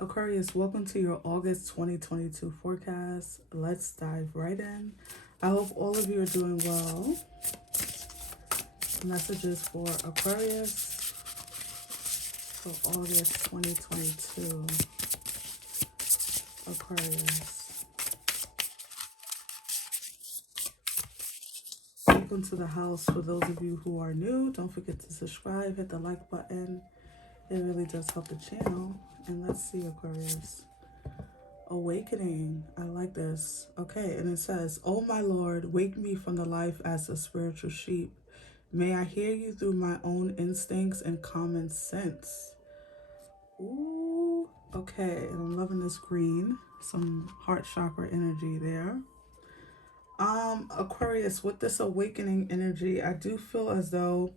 Aquarius, welcome to your August 2022 forecast. Let's dive right in. I hope all of you are doing well. Messages for Aquarius for August 2022. Aquarius. Welcome to the house. For those of you who are new, don't forget to subscribe, hit the like button. It really does help the channel. And let's see, Aquarius. Awakening. I like this. Okay, and it says, "Oh my Lord, wake me from the life as a spiritual sheep. May I hear you through my own instincts and common sense." Ooh, okay, and I'm loving this green. Some heart chakra energy there. Aquarius, with this awakening energy, I do feel as though,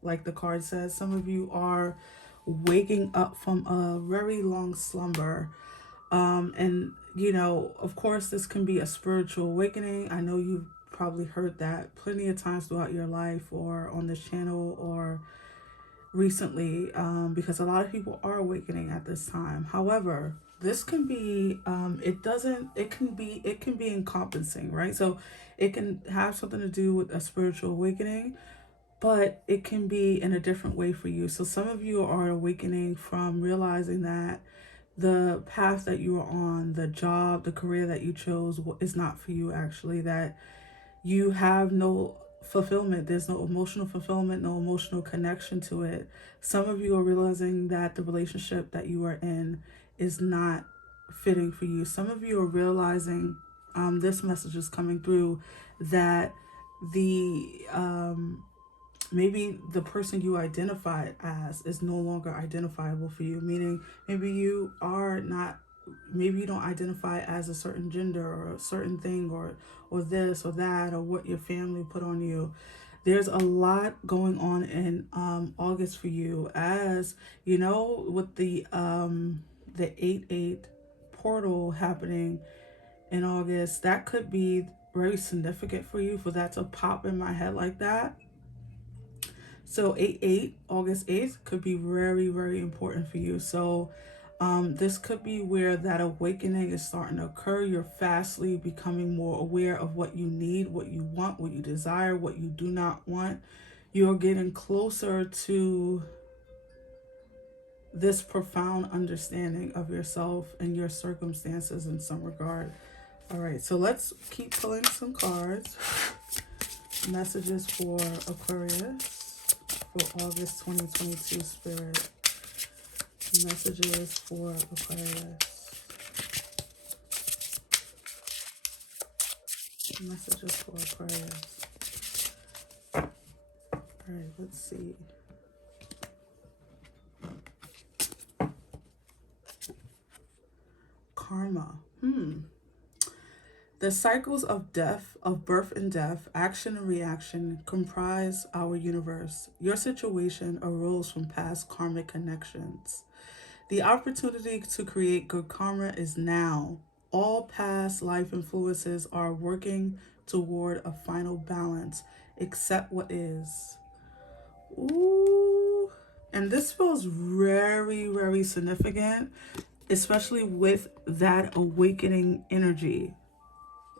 like the card says, some of you are waking up from a very long slumber. And, you know, of course, this can be a spiritual awakening. I know you've probably heard that plenty of times throughout your life or on this channel or recently, because a lot of people are awakening at this time. However, this can be, it can be encompassing, right? So it can have something to do with a spiritual awakening, but it can be in a different way for you. So some of you are awakening from realizing that the path that you are on, the job, the career that you chose is not for you, actually, that you have no fulfillment. There's no emotional fulfillment, no emotional connection to it. Some of you are realizing that the relationship that you are in is not fitting for you. Some of you are realizing, this message is coming through, that the maybe the person you identify as is no longer identifiable for you, meaning maybe you are not, maybe you don't identify as a certain gender or a certain thing, or this or that, or what your family put on you. There's a lot going on in August for you, as you know, with the 8/8 portal happening in August. That could be very significant for you, for that to pop in my head like that. So 8/8, August 8th, could be very, very important for you. So this could be where that awakening is starting to occur. You're fastly becoming more aware of what you need, what you want, what you desire, what you do not want. You're getting closer to this profound understanding of yourself and your circumstances in some regard. All right, so let's keep pulling some cards. Messages for Aquarius for August 2022, Spirit. Messages for Aquarius. Messages for Aquarius. Alright, let's see. Karma. The cycles of death, of birth and death, action and reaction comprise our universe. Your situation arose from past karmic connections. The opportunity to create good karma is now. All past life influences are working toward a final balance. Accept what is. Ooh. And this feels very, very significant, especially with that awakening energy.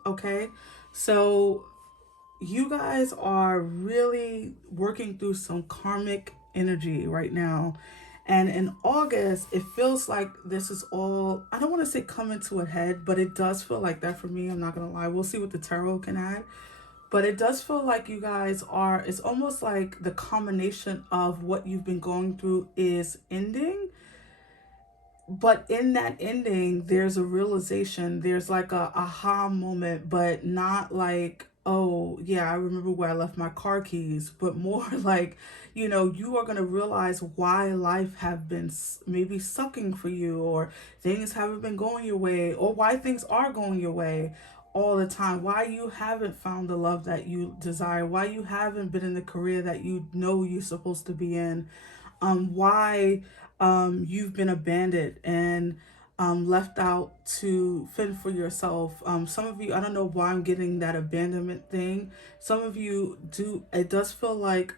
Okay? So you guys are really working through some karmic energy right now. And in August, it feels like this is all, I don't want to say coming to a head, but it does feel like that for me. I'm not going to lie. We'll see what the tarot can add. But it does feel like you guys are, it's almost like the combination of what you've been going through is ending. But in that ending, there's a realization, there's like a aha moment, but not like, oh yeah, I remember where I left my car keys, but more like, you know, you are going to realize why life have been maybe sucking for you, or things haven't been going your way, or why things are going your way all the time, why you haven't found the love that you desire, why you haven't been in the career that you know you're supposed to be in, why you've been abandoned and left out to fend for yourself. Some of you, I don't know why I'm getting that abandonment thing. Some of you do, it does feel like,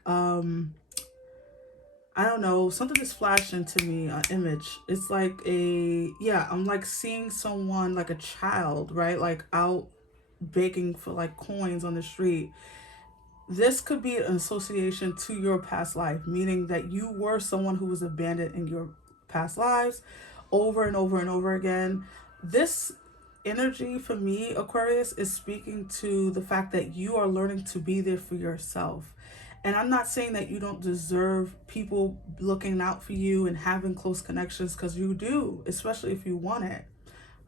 I don't know, something just flashed into me, an image. It's like I'm like seeing someone, like a child, right? Like out begging for like coins on the street. This could be an association to your past life, meaning that you were someone who was abandoned in your past lives over and over and over again. This energy for me, Aquarius, is speaking to the fact that you are learning to be there for yourself. And I'm not saying that you don't deserve people looking out for you and having close connections, because you do, especially if you want it.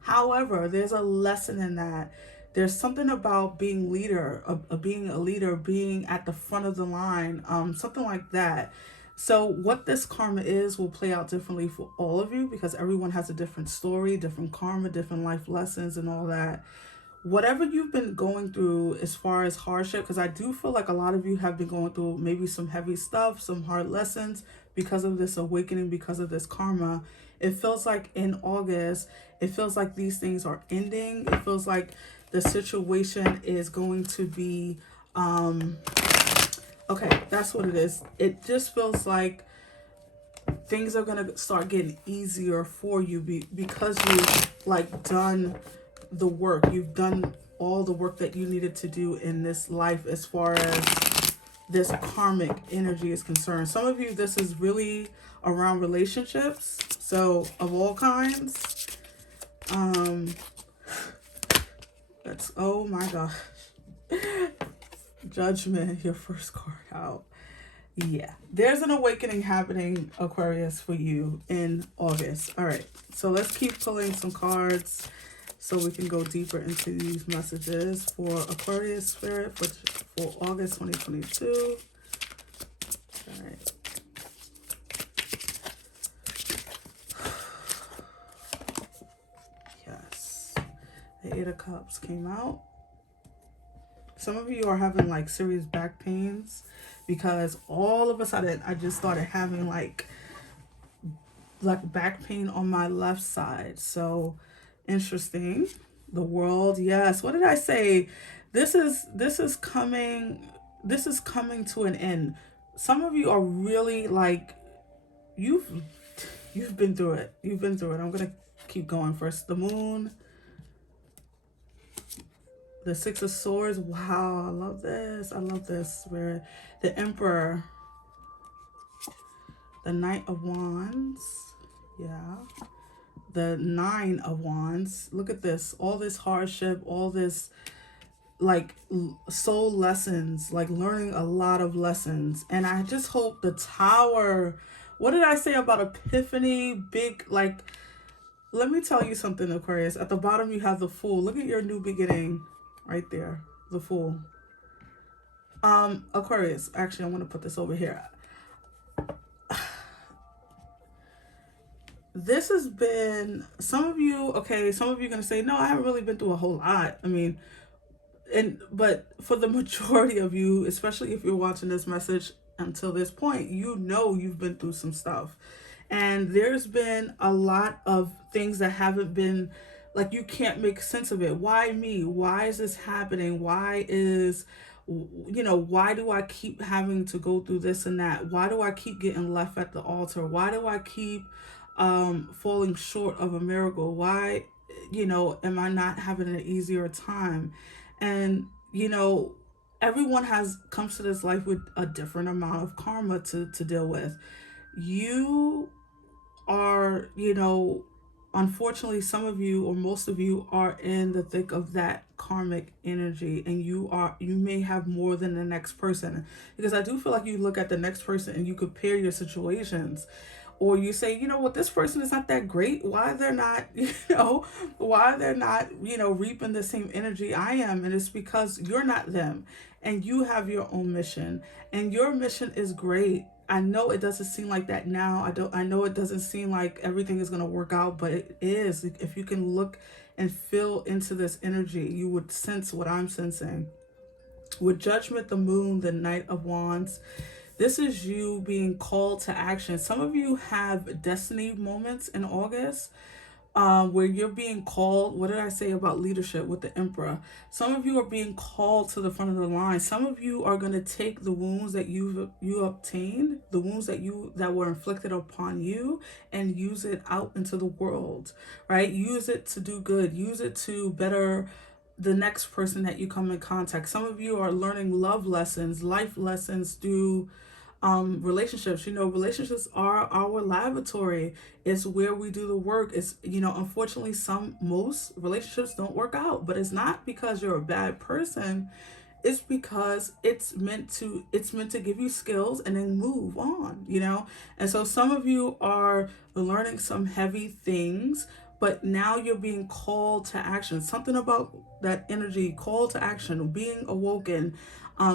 However, there's a lesson in that. There's something about being being a leader, being at the front of the line, something like that. So what this karma is will play out differently for all of you, because everyone has a different story, different karma, different life lessons and all that. Whatever you've been going through as far as hardship, because I do feel like a lot of you have been going through maybe some heavy stuff, some hard lessons because of this awakening, because of this karma. It feels like in August, it feels like these things are ending. It feels like the situation is going to be, okay, that's what it is. It just feels like things are going to start getting easier for you because you've like done the work. You've done all the work that you needed to do in this life as far as this karmic energy is concerned. Some of you, this is really around relationships, so of all kinds. That's, oh my gosh. Judgment, your first card out. Yeah, there's an awakening happening, Aquarius, for you in August. All right, so let's keep pulling some cards so we can go deeper into these messages for Aquarius spirit for August 2022. All right. Yes. The Eight of Cups came out. Some of you are having like serious back pains because all of a sudden I just started having like back pain on my left side. So interesting. The World, yes. What did I say? This is coming to an end. Some of you are really like you've been through it. You've been through it. I'm gonna keep going. First, the Moon, the Six of Swords. Wow, I love this. I love this. Where the Emperor, the Knight of Wands, yeah. The Nine of Wands. Look at this. All this hardship, all this like soul lessons, like learning a lot of lessons. And I just hope the Tower, what did I say about epiphany? Big, like, let me tell you something, Aquarius. At the bottom, you have the Fool. Look at your new beginning right there. The Fool. Aquarius, actually, I'm going to put this over here. This has been, some of you are going to say, no, I haven't really been through a whole lot. I mean, but for the majority of you, especially if you're watching this message until this point, you know you've been through some stuff. And there's been a lot of things that haven't been, like, you can't make sense of it. Why me? Why is this happening? Why do I keep having to go through this and that? Why do I keep getting left at the altar? Why do I keep falling short of a miracle? Why, am I not having an easier time? And, everyone comes to this life with a different amount of karma to deal with. You are, unfortunately, some of you or most of you are in the thick of that karmic energy, and you may have more than the next person, because I do feel like you look at the next person and you compare your situations, or you say, this person is not that great. Why they're not, reaping the same energy I am. And it's because you're not them, and you have your own mission, and your mission is great. I know it doesn't seem like that now. I know it doesn't seem like everything is going to work out, but it is. If you can look and feel into this energy, you would sense what I'm sensing. With Judgment, the Moon, the Knight of Wands, this is you being called to action. Some of you have destiny moments in August, where you're being called. What did I say about leadership with the Emperor? Some of you are being called to the front of the line. Some of you are going to take the wounds that you obtained, the wounds that were inflicted upon you, and use it out into the world, right? Use it to do good. Use it to better the next person that you come in contact. Some of you are learning love lessons, life lessons through relationships. You know, relationships are our laboratory. It's where we do the work. It's, you know, unfortunately most relationships don't work out, but it's not because you're a bad person. It's because it's meant to give you skills and then move on, you know. And so some of you are learning some heavy things, but now you're being called to action. Something about that energy, call to action, being awoken.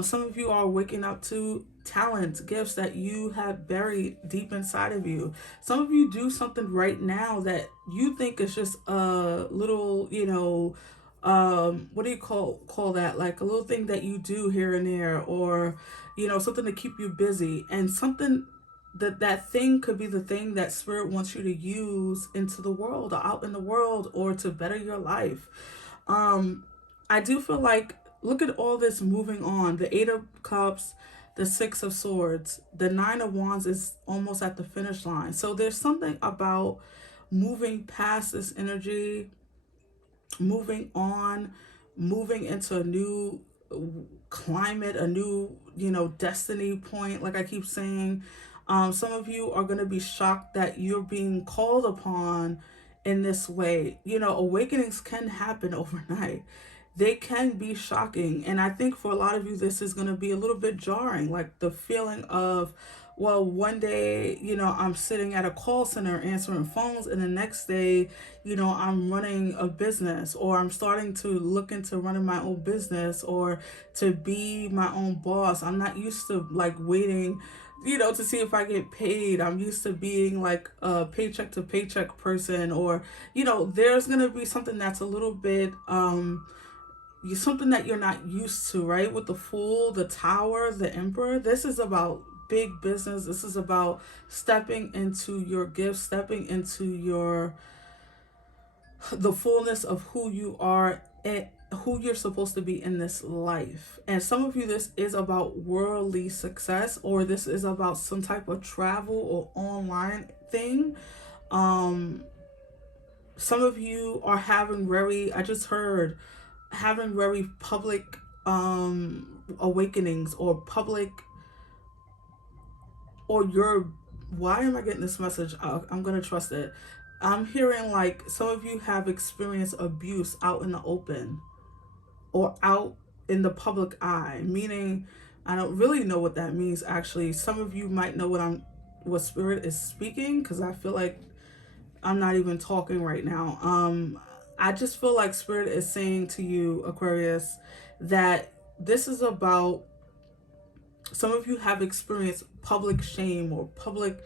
Some of you are waking up to talents, gifts that you have buried deep inside of you. Some of you do something right now that you think is just a little, you know, what do you call that, like a little thing that you do here and there, or you know, something to keep you busy, and something that thing could be the thing that spirit wants you to use into the world or out in the world or to better your life. I do feel like, look at all this moving on. The Eight of Cups, the Six of Swords, the Nine of Wands is almost at the finish line. So there's something about moving past this energy, moving on, moving into a new climate, a new, you know, destiny point, like I keep saying. Some of you are going to be shocked that you're being called upon in this way. You know, awakenings can happen overnight. They can be shocking. And I think for a lot of you, this is going to be a little bit jarring, like the feeling of, well, one day, you know, I'm sitting at a call center answering phones, and the next day, you know, I'm running a business, or I'm starting to look into running my own business, or to be my own boss. I'm not used to like waiting, you know, to see if I get paid. I'm used to being like a paycheck to paycheck person, or, you know, there's going to be something that's a little bit, something that you're not used to, right? With the Fool, the Tower, the Emperor, this is about big business. This is about stepping into your gifts, stepping into the fullness of who you are and who you're supposed to be in this life. And some of you, this is about worldly success, or this is about some type of travel or online thing. Some of you are having I just heard, having very public awakenings, or public, or your, why am I getting this message? I'm gonna trust it. I'm hearing like some of you have experienced abuse out in the open, or out in the public eye, meaning I don't really know what that means actually. Some of you might know what spirit is speaking, because I feel like I'm not even talking right now. I just feel like spirit is saying to you, Aquarius, that this is about, some of you have experienced public shame, or public,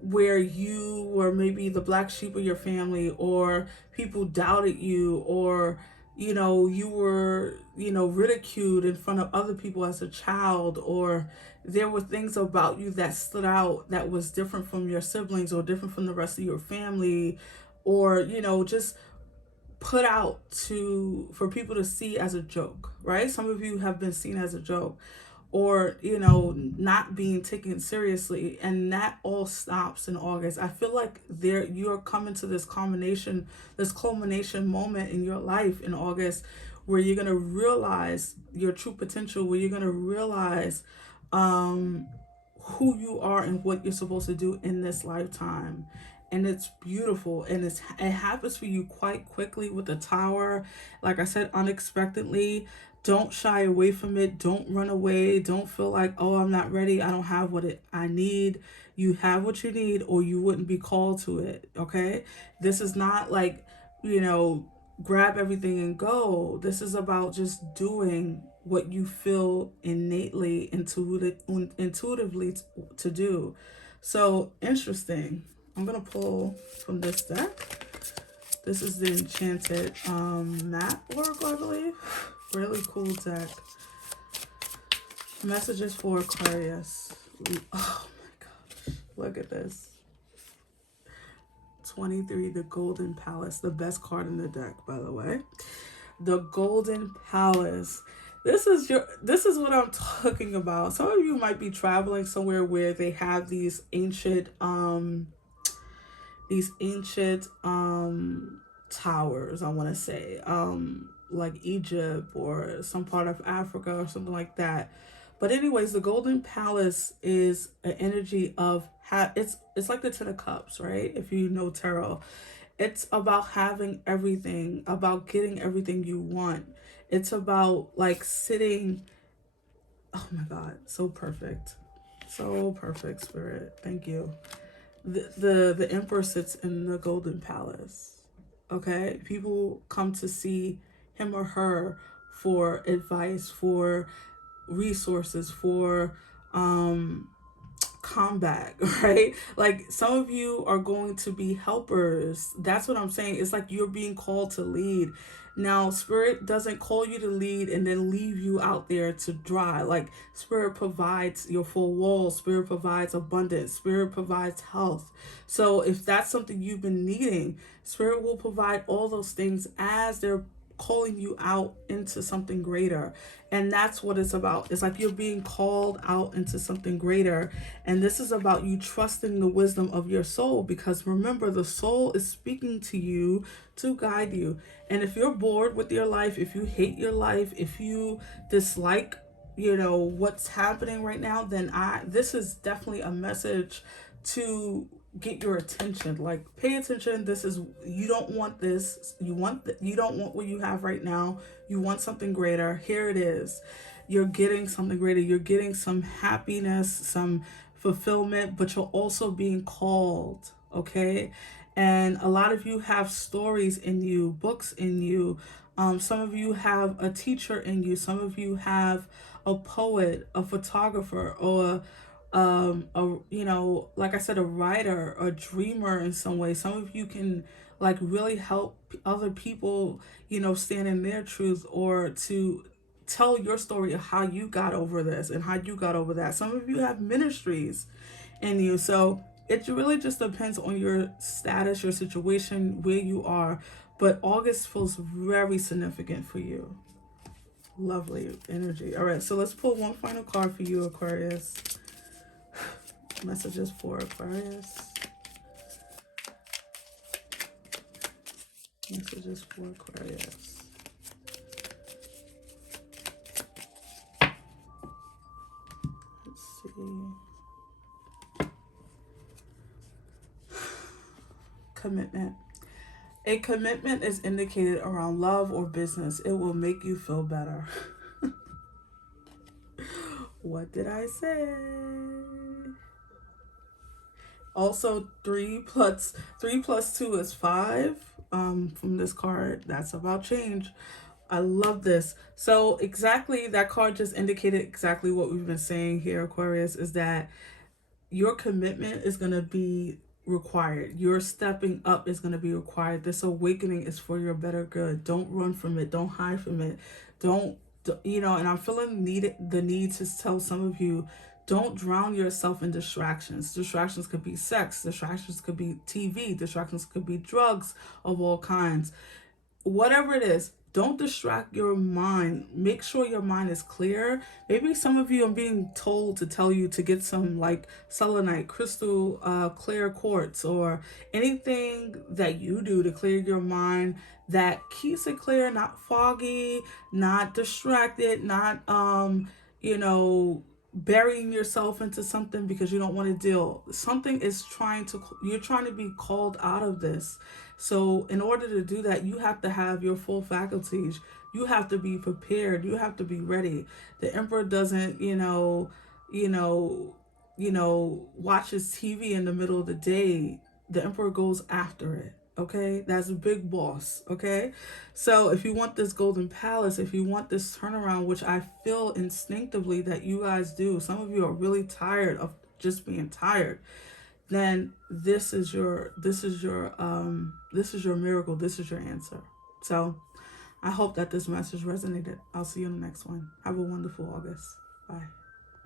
where you were maybe the black sheep of your family, or people doubted you, or, you know, you were, you know, ridiculed in front of other people as a child, or there were things about you that stood out that was different from your siblings, or different from the rest of your family, or, you know, just put out for people to see as a joke, right? Some of you have been seen as a joke, or, you know, not being taken seriously, and that all stops in August. I feel like you're coming to this culmination moment in your life in August, where you're going to realize your true potential, where you're going to realize who you are and what you're supposed to do in this lifetime. And it's beautiful, and it happens for you quite quickly with the Tower. Like I said, unexpectedly. Don't shy away from it. Don't run away. Don't feel like, oh, I'm not ready, I don't have what I need. You have what you need, or you wouldn't be called to it. Okay, this is not like, you know, grab everything and go. This is about just doing what you feel innately, intuitively to do. So interesting. I'm gonna pull from this deck. This is the Enchanted Map Oracle, I believe. Really cool deck. Messages for Aquarius. Oh my gosh, look at this. 23, the Golden Palace, the best card in the deck, by the way. The Golden Palace. This is what I'm talking about. Some of you might be traveling somewhere where they have these ancient towers, I want to say, like Egypt or some part of Africa or something like that. But anyways, the Golden Palace is an energy of it's like the Ten of Cups, right? If you know tarot, it's about having everything, about getting everything you want. It's about like sitting. Oh my God, so perfect, Spirit. Thank you. The Emperor sits in the Golden Palace. Okay, people come to see him or her for advice, for resources, for combat, right? Like some of you are going to be helpers. That's what I'm saying. It's like you're being called to lead. Now, Spirit doesn't call you to lead and then leave you out there to dry. Like Spirit provides your full wall. Spirit provides abundance. Spirit provides health. So if that's something you've been needing, Spirit will provide all those things as they're calling you out into something greater. And that's what it's about. It's like you're being called out into something greater. And this is about you trusting the wisdom of your soul, because remember, the soul is speaking to you to guide you. And if you're bored with your life, if you hate your life, if you dislike, what's happening right now, then this is definitely a message to get your attention. Like, pay attention. You don't want this. You don't want what you have right now. You want something greater. Here it is. You're getting something greater. You're getting some happiness, some fulfillment, but you're also being called. Okay. And a lot of you have stories in you, books in you. Some of you have a teacher in you. Some of you have a poet, a photographer, or like I said, a writer, a dreamer in some way. Some of you can like really help other people, stand in their truth, or to tell your story of how you got over this and how you got over that. Some of you have ministries in you. So it really just depends on your status, your situation, where you are. But August feels very significant for you. Lovely energy. All right, so let's pull one final card for you, Aquarius. Messages for Aquarius. Messages for Aquarius. Let's see. Commitment. A commitment is indicated around love or business. It will make you feel better. What did I say? Also, 3 plus 2 is 5. From this card, that's about change. I love this. So exactly, that card just indicated exactly what we've been saying here, Aquarius, is that your commitment is going to be required. Your stepping up is going to be required. This awakening is for your better good. Don't run from it. Don't hide from it. And I'm feeling the need to tell some of you, don't drown yourself in distractions. Distractions could be sex. Distractions could be TV. Distractions could be drugs of all kinds. Whatever it is, don't distract your mind. Make sure your mind is clear. Maybe some of you, I'm being told to tell you to get some like selenite, crystal, clear quartz, or anything that you do to clear your mind that keeps it clear, not foggy, not distracted, not burying yourself into something because you don't want to deal. Something is you're trying to be called out of this. So in order to do that, you have to have your full faculties. You have to be prepared. You have to be ready. The Emperor doesn't, watches TV in the middle of the day. The Emperor goes after it. Okay, that's a big boss. Okay, so if you want this Golden Palace, if you want this turnaround, which I feel instinctively that you guys do, some of you are really tired of just being tired, then this is your miracle. This is your answer. So I hope that this message resonated. I'll see you in the next one. Have a wonderful August. Bye.